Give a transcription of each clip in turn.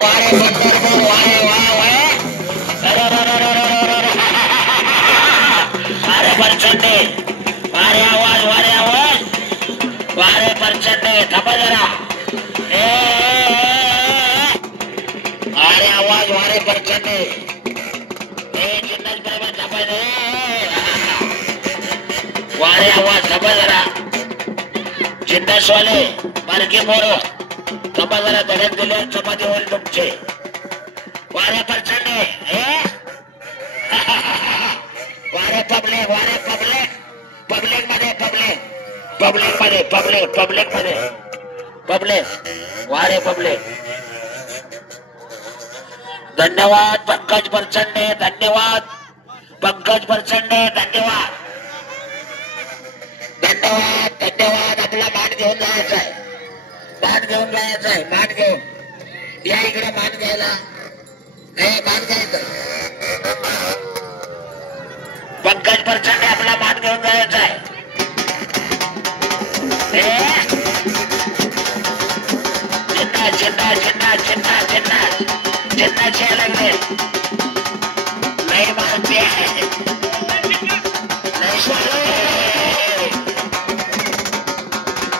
वारे पंढरपूर वारे वारे वारे परचंडे वारे आवाज वारे परचंडे थांबा जरा वारे आवाज वारे परचंडे जिन्नस बरोबर थांबा वारे आवाज थांबा जरा जिन्नस वाले बारके पोरं थांबा जरा धडक दिले चपाती होईल तुमचे वारे परचंडे वारे पब्लिक वारे पब्लिक धन्यवाद पंकज परचंडे धन्यवाद पंकज परचंडे धन्यवाद धन्यवाद धन्यवाद आपला मान घेऊन जायचं आहे मान घेऊन या इकडे मान घ्यायला मान घ्यायचं पंकज परचंडे आपला मान घेऊन जायचा आहे चिन्हा लागले नाही मारते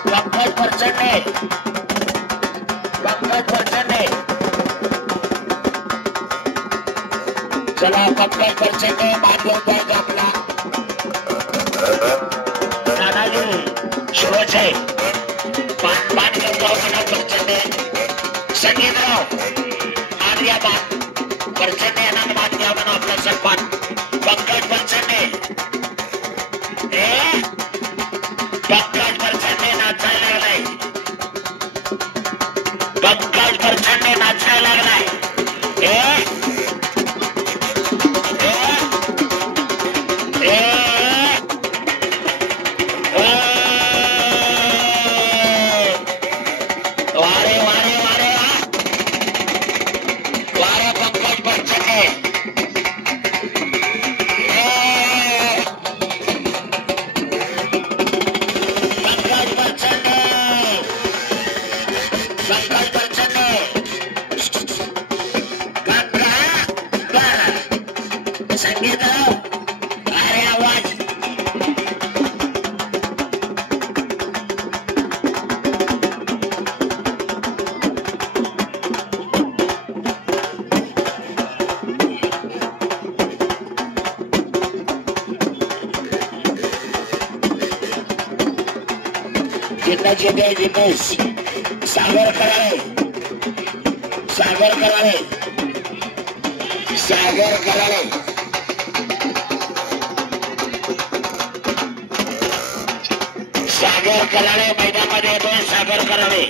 पंकज परचंडे चला पंकज परचंडे मान घेऊन जायचा आपला दादाजी शिवच आहे मान घेऊन जाऊ म्हणा परचंडे संगीतराव मान घ्या परचंडे यांना मान घ्या म्हणा आपला सन्मान पंकज परचंडे पंकज परचंडे नाचायला लागलाय पंकज परचंडे नाचायला लागलाय सागर कराळे मैदानामध्ये येतोय सागर कराळे